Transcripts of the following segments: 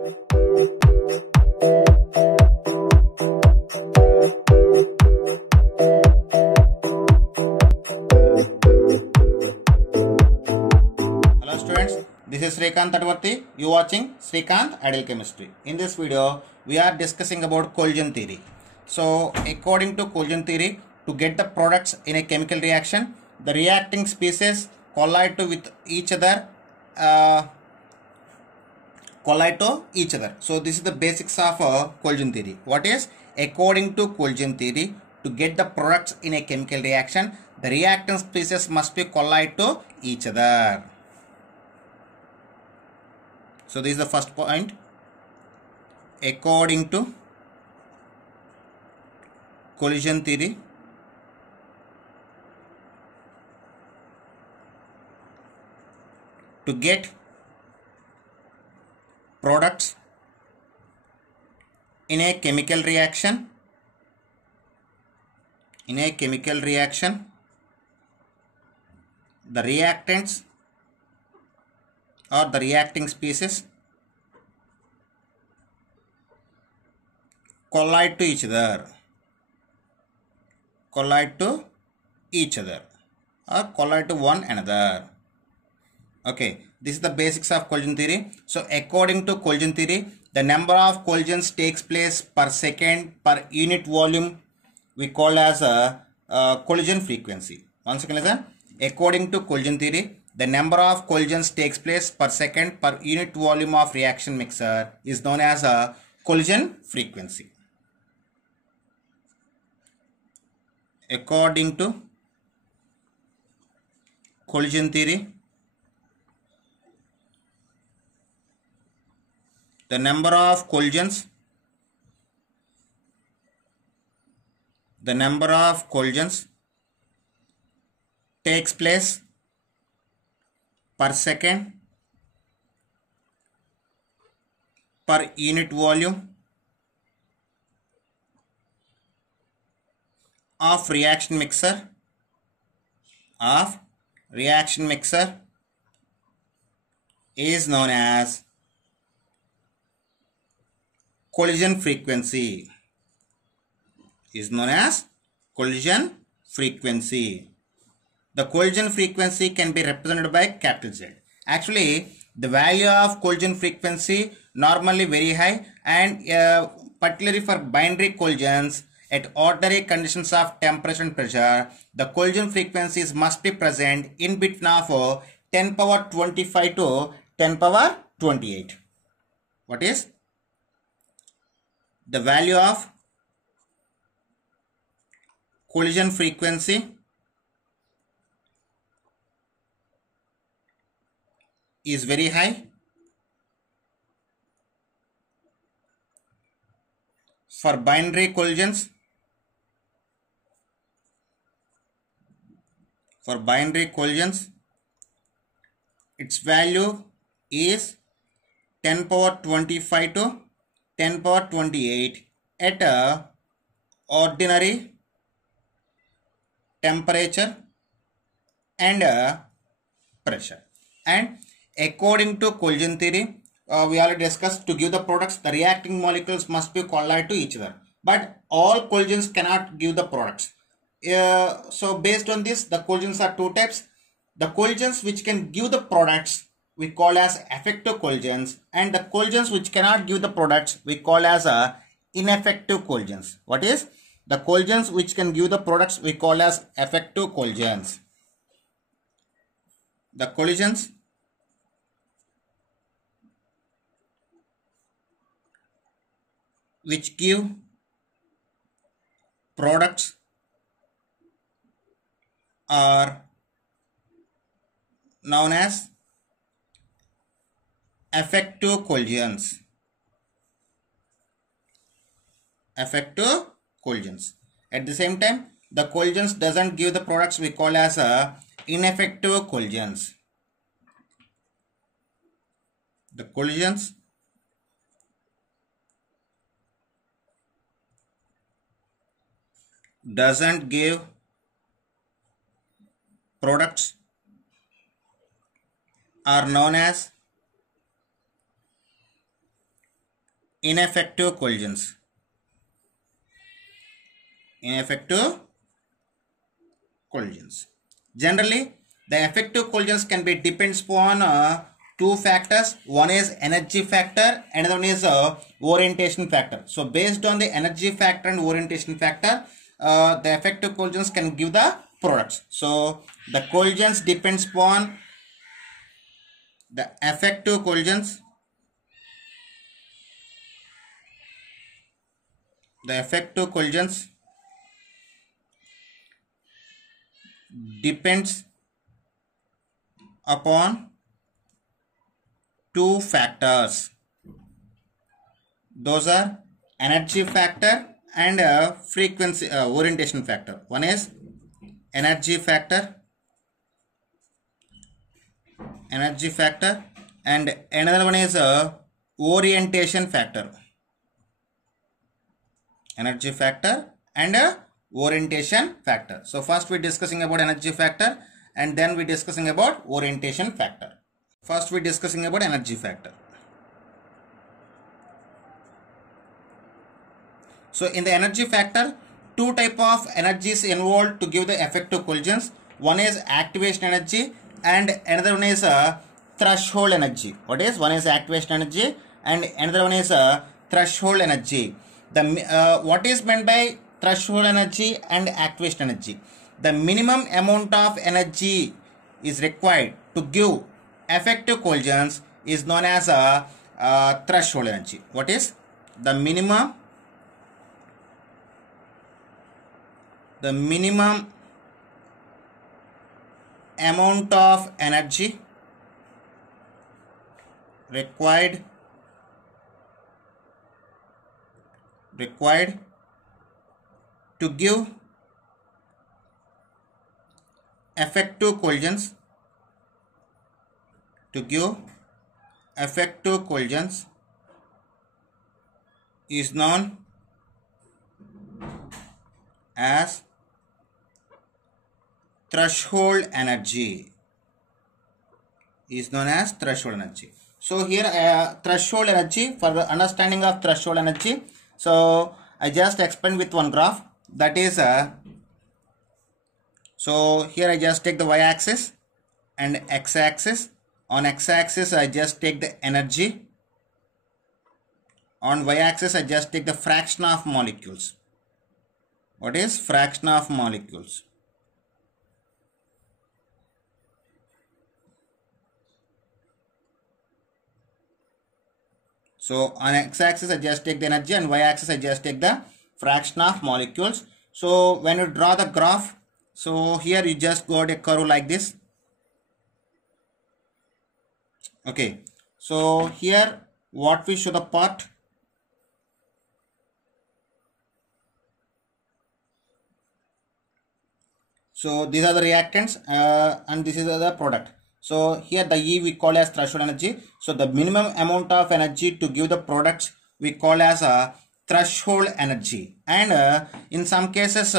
Hello students, this is Srikanth Tadvarti. You watching Srikanth Ideal Chemistry. In this video, we are discussing about collision theory. So, according to collision theory, to get the products in a chemical reaction, the reacting species collide with each other. So, this is the basics of collision theory. What is? According to collision theory, to get the products in a chemical reaction, the reactant species must be collide to each other. So this is the first point. According to collision theory, to get products in a chemical reaction, the reactants or the reacting species collide to each other or collide to one another. Okay, this is the basics of collision theory. So according to collision theory, the number of collisions takes place per second per unit volume we call as a collision frequency. Once again listen. According to collision theory, the number of collisions takes place per second per unit volume of reaction mixture is known as a collision frequency. According to collision theory, the number of collisions takes place per second per unit volume of reaction mixture is known as collision frequency. The collision frequency can be represented by capital Z. Actually, the value of collision frequency normally very high, and particularly for binary collisions at ordinary conditions of temperature and pressure, the collision frequencies must be present in between of 10 power 25 to 10 power 28. What is the value of collision frequency is very high for binary collisions. Its value is 10 power 25 to 10 power 28 at ordinary temperature and pressure. And according to collision theory, we already discussed, to give the products, the reacting molecules must be collide to each other. But all collisions cannot give the products. So based on this, the collisions are two types. The collisions which can give the products we call as effective collisions, and the collisions which cannot give the products we call as ineffective collisions. What is? The collisions which can give the products we call as effective collisions. The collisions which give products are known as effective collisions. At the same time, the collisions doesn't give the products we call as ineffective collisions. The collisions doesn't give products are known as ineffective collisions. Ineffective collisions. Generally, the effective collisions can be depends upon two factors. One is energy factor, another one is orientation factor. So based on the energy factor and orientation factor, the effective collisions can give the products. So the collisions depends upon the effective collisions. The effective collisions depends upon two factors. Those are energy factor and frequency orientation factor. One is energy factor, and another one is orientation factor. Energy factor and orientation factor. So first we discussing about energy factor and then we discussing about orientation factor. First we discussing about energy factor. So in the energy factor, two type of energies involved to give the effective collisions. One is activation energy and another one is threshold energy. What is? One is activation energy and another one is threshold energy. The what is meant by threshold energy and activation energy? The minimum amount of energy is required to give effective collisions is known as a threshold energy. What is the minimum amount of energy required to give effective collisions is known as threshold energy. So here threshold energy, for the understanding of threshold energy, so I just explained with one graph, that is so here I just take the y-axis and x-axis. On x-axis I just take the energy, on y-axis I just take the fraction of molecules. What is fraction of molecules? So on x-axis I just take the energy and y-axis I just take the fraction of molecules. So when you draw the graph, so here you just got a curve like this. Okay, so here what we show the part, so these are the reactants and this is the product. So here the E we call as threshold energy. So the minimum amount of energy to give the products we call as a threshold energy. And in some cases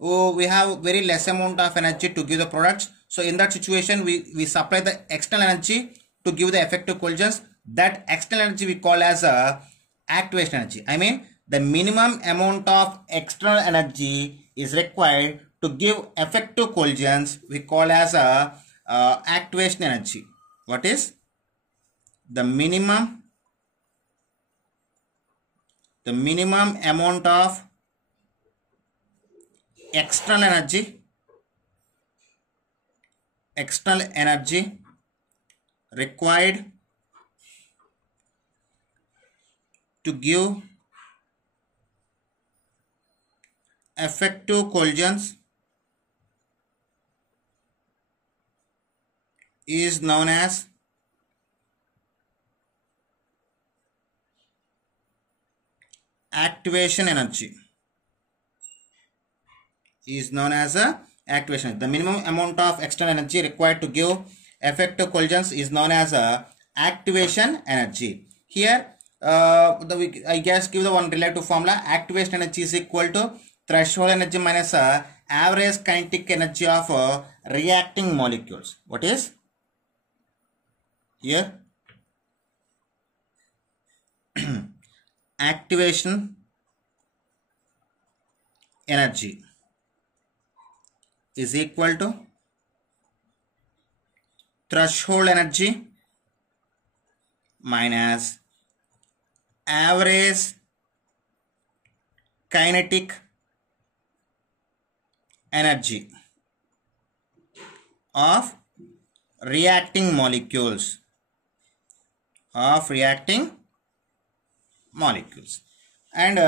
we have very less amount of energy to give the products. So in that situation we supply the external energy to give the effective collisions. That external energy we call as activation energy. I mean the minimum amount of external energy is required to give effective collisions we call as activation energy. What is the minimum amount of external energy required to give effective collisions is known as activation energy. The minimum amount of external energy required to give effective collisions is known as activation energy. Here I just give the one relative formula. Activation energy is equal to threshold energy minus average kinetic energy of reacting molecules. What is here? activation energy is equal to threshold energy minus average kinetic energy of reacting molecules and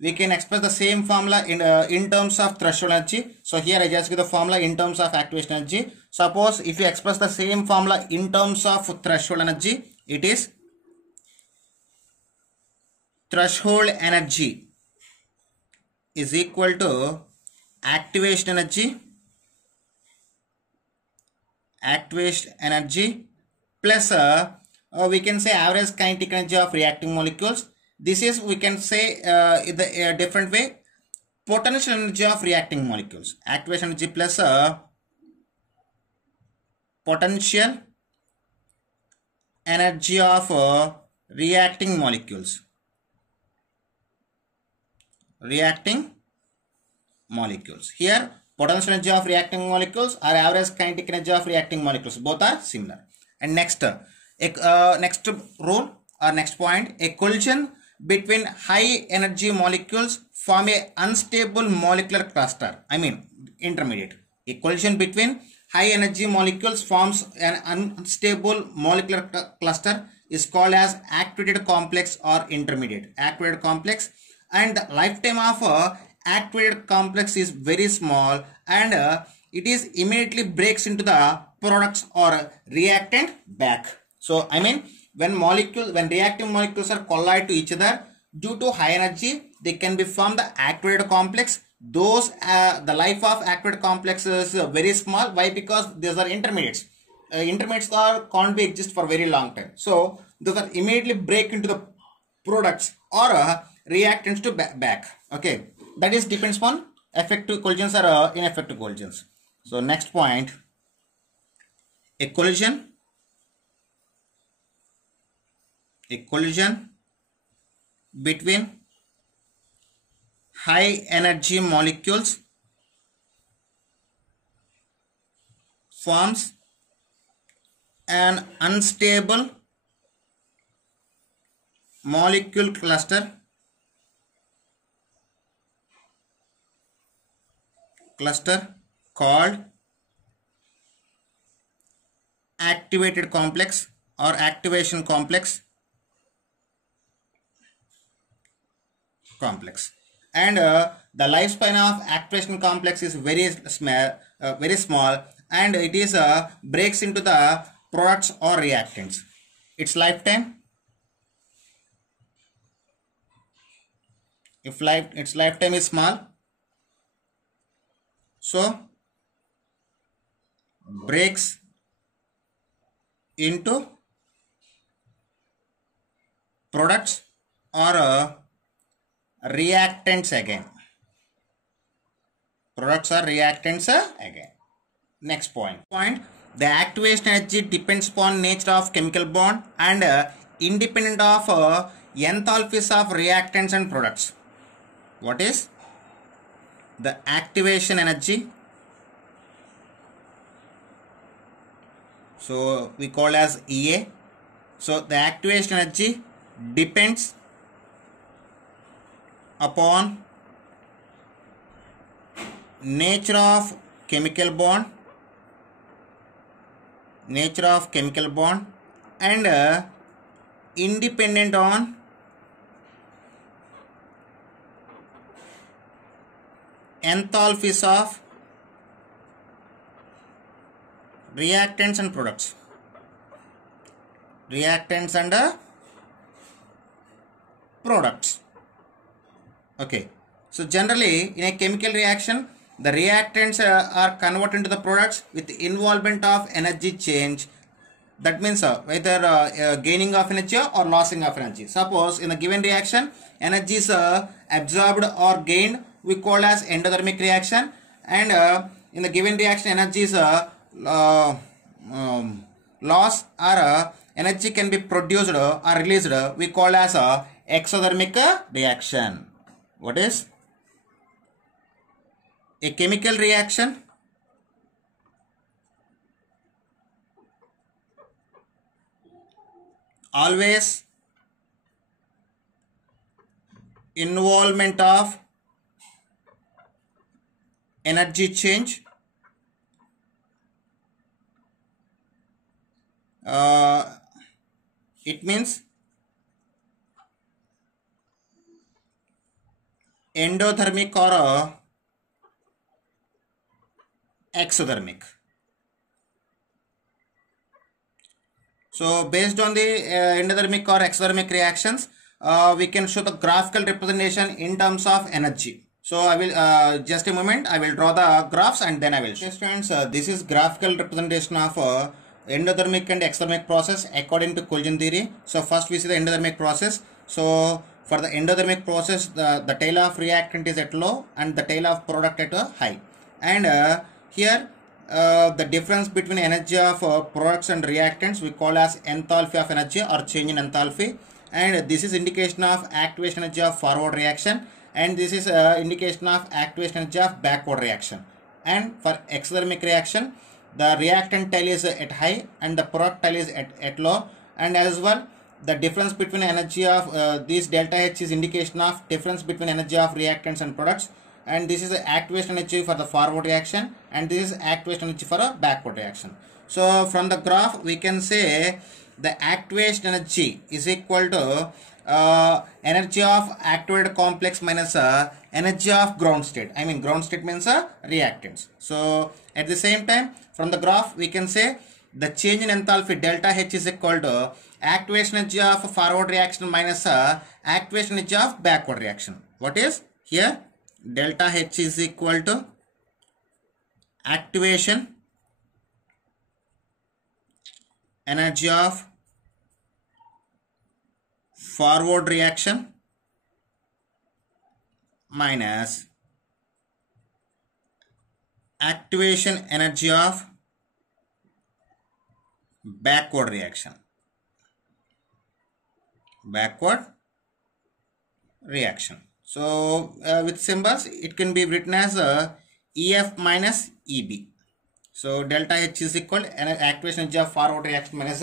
we can express the same formula in terms of threshold energy. So here I just give the formula in terms of activation energy. Suppose if you express the same formula in terms of threshold energy, it is threshold energy is equal to activation energy plus we can say average kinetic energy of reacting molecules. This is, we can say in a different way, potential energy of reacting molecules. Activation energy plus potential energy of reacting molecules. Here potential energy of reacting molecules or average kinetic energy of reacting molecules, both are similar. And next next rule or next point, a collision between high energy molecules form a unstable molecular cluster. I mean intermediate. A collision between high energy molecules forms an unstable molecular cluster is called as activated complex or intermediate. Activated complex, and the lifetime of activated complex is very small, and it is immediately breaks into the products or reactant back. So I mean when reactive molecules are collide to each other due to high energy, they can be formed the activated complex. Those the life of activated complex is very small. Why? Because these are intermediates. Intermediates can't be exist for very long time. So those are immediately break into the products or reactants to back. Okay, that is depends on effective collisions or ineffective collisions. So next point, a collision between high energy molecules forms an unstable molecule cluster called activated complex or activation complex. And the lifespan of activation complex is very small, and it is breaks into the products or reactants. Its lifetime, its lifetime is small, so breaks into products or reactants again. Products or reactants again. Next point. The activation energy depends upon nature of chemical bond and independent of enthalpies of reactants and products. What is the activation energy? So we call as EA. So the activation energy depends upon nature of chemical bond and independent on enthalpies of reactants and products. Okay, so generally in a chemical reaction, the reactants are converted into the products with involvement of energy change. That means whether gaining of energy or losing of energy. Suppose in a given reaction, energy is absorbed or gained, we call as endothermic reaction, and in the given reaction, energy is loss or energy can be produced or released, we call as exothermic reaction. What is a chemical reaction? Always involvement of energy change, it means endothermic or exothermic. So based on the endothermic or exothermic reactions, we can show the graphical representation in terms of energy. So I will just a moment, I will draw the graphs and then I will show. Okay, students, this is graphical representation of endothermic and exothermic process according to collision theory. So first we see the endothermic process. So for the endothermic process, the tail of reactant is at low and the tail of product at a high. And here the difference between energy of products and reactants we call as enthalpy of energy or change in enthalpy, and this is indication of activation energy of forward reaction, and this is indication of activation energy of backward reaction. And for exothermic reaction, the reactant tail is at high and the product tail is at low, and as well the difference between energy of this delta H is indication of difference between energy of reactants and products, and this is activation energy for the forward reaction and this is activation energy for a backward reaction. So from the graph we can say the activation energy is equal to energy of activated complex minus energy of ground state. I mean ground state means reactants. So at the same time from the graph we can say the change in enthalpy delta H is equal to activation energy of forward reaction minus activation energy of backward reaction. What is here? Delta H is equal to activation energy of forward reaction minus activation energy of backward reaction. So with symbols it can be written as EF minus EB. So delta H is equal to activation energy of forward reaction minus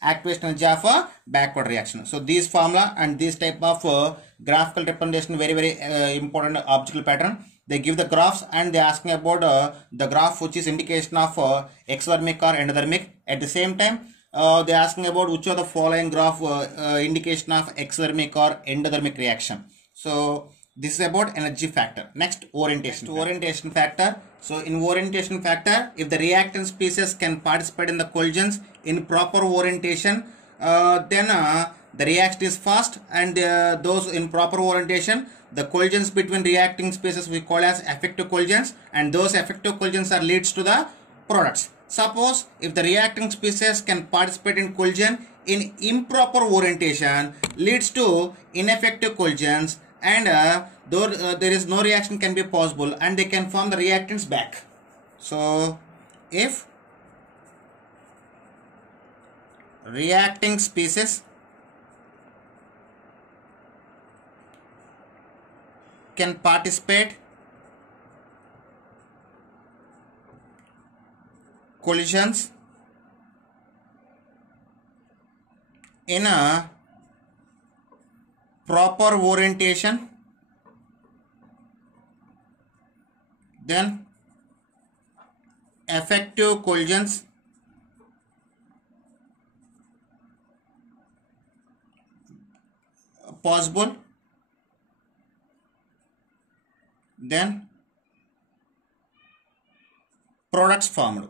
activation energy of backward reaction. So these formula and this type of graphical representation very important objective pattern. They give the graphs and they asking about the graph which is indication of exothermic or endothermic. At the same time they asking about which of the following graph indication of exothermic or endothermic reaction. So this is about energy factor. Next, orientation factor. So in orientation factor, if the reactant species can participate in the collisions in proper orientation, then the reaction is fast, and those in proper orientation, the collisions between reacting species we call as effective collisions, and those effective collisions are leads to the products. Suppose if the reacting species can participate in collision in improper orientation, leads to ineffective collisions, and though there is no reaction can be possible and they can form the reactants back. So if reacting species can participate collisions in a proper orientation, then effective collisions possible, then products formed.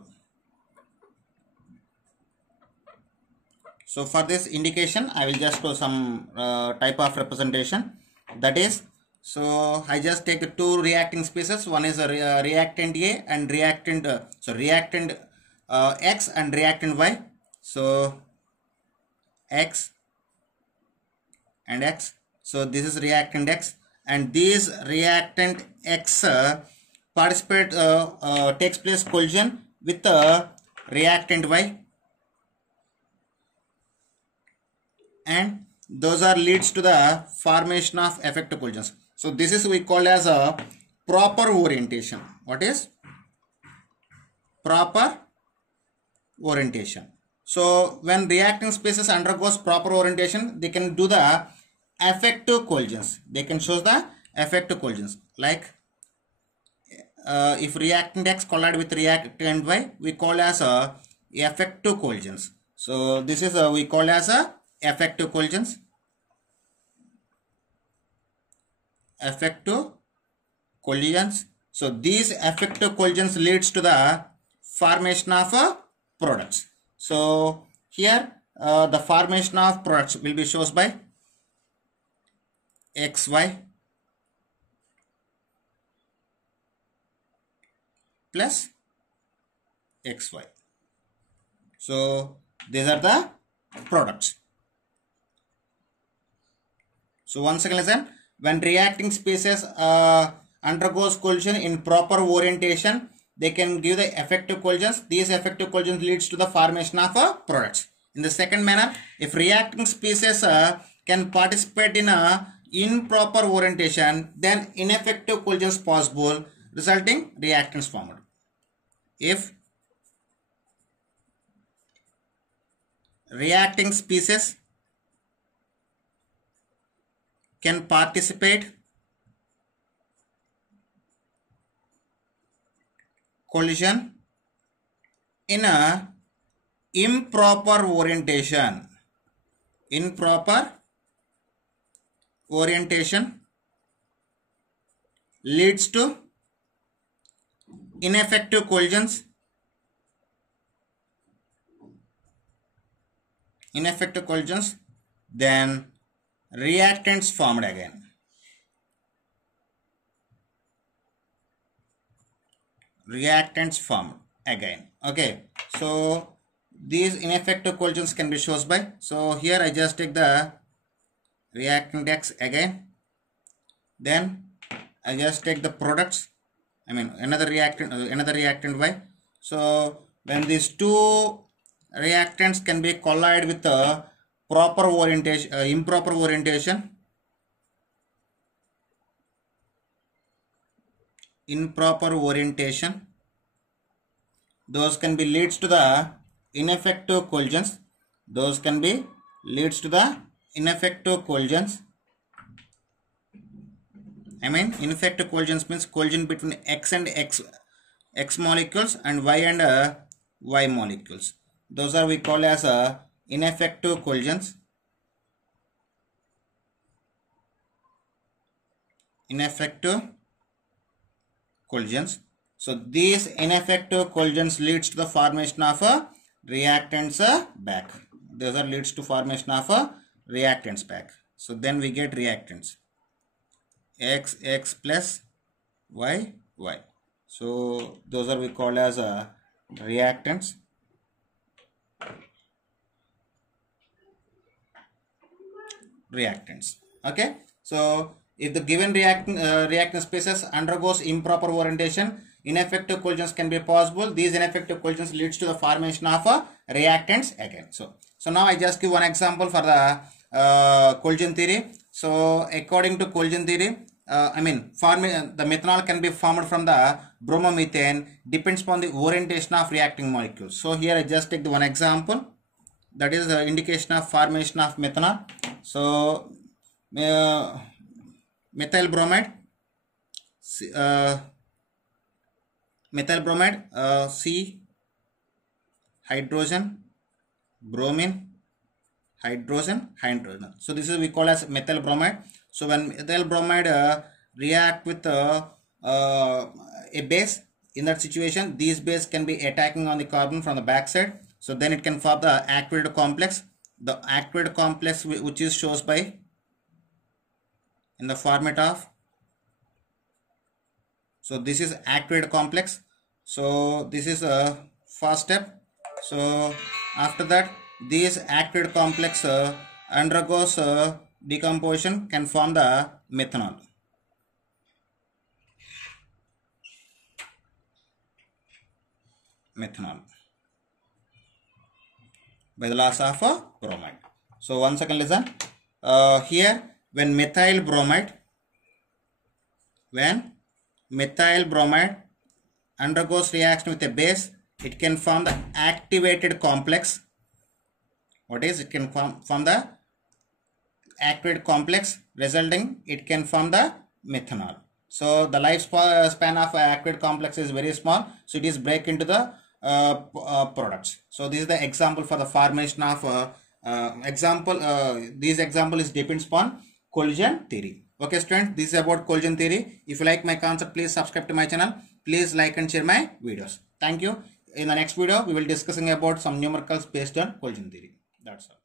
So for this indication I will just show some type of representation, that is, so I just take the two reacting species, one is a reactant A and reactant reactant X and reactant Y. So X and X, so this is reactant X, and this reactant X participate takes place collision with reactant Y, and those are leads to the formation of effective collisions. So this is we call as a proper orientation. What is proper orientation? So when reacting species undergoes proper orientation, they can do the effective collisions. They can show the effective collisions. Like if reactant X collide with reactant Y, we call as a effective collisions. So this is we call as a effective collisions. Effective collisions. So these effective collisions leads to the formation of products. So here the formation of products will be shown by XY plus XY. So these are the products. So once again listen, when reacting species undergoes collision in proper orientation, they can give the effective collisions. These effective collisions leads to the formation of products. In the second manner, if reacting species can participate in improper orientation, then ineffective collisions possible, resulting reactants formed. If reacting species can participate collision in a improper orientation leads to ineffective collisions then reactants formed again. Okay, so these ineffective collisions can be shown by, so here I just take the reactant X again, then I just take the products, I mean another reactant Y. So when these two reactants can be collide with the proper orientation, improper orientation, those can be leads to the ineffective collisions. I mean ineffective collisions means collision between X and X molecules and Y and Y molecules. Those are we call as ineffective collisions. So these ineffective collisions leads to the formation of reactants back. Those are leads to formation of reactants back. So then we get reactants X plus Y. So those are we call as reactants. Okay. So if the given reactant species undergoes improper orientation, ineffective collisions can be possible. These ineffective collisions leads to the formation of reactants again. So now I just give one example for the collision theory. So according to collision theory, the methanol can be formed from the bromomethane, depends upon the orientation of reacting molecules. So here I just take the one example, that is the indication of formation of methanol. So methyl bromide, C hydrogen, bromine, hydrogen. So this is we call as methyl bromide. So when methyl bromide react with a base, in that situation these base can be attacking on the carbon from the back side. So then it can form the activated complex. The activated complex which is shown by in the format of, so this is activated complex. So this is a first step. So after that this activated complex undergoes decomposition, can form the methanol. By the loss of bromide. So once again listen, here when methyl bromide undergoes reaction with a base, it can form the activated complex. What is it? Can form the activated complex, resulting it can form the methanol. So the lifespan of activated complex is very small, so it is break into the products. So this is the example for the formation of this example is depends upon collision theory. Okay students, this is about collision theory. If you like my concept, please subscribe to my channel. Please like and share my videos. Thank you. In the next video, we will discussing about some numericals based on collision theory. That's all.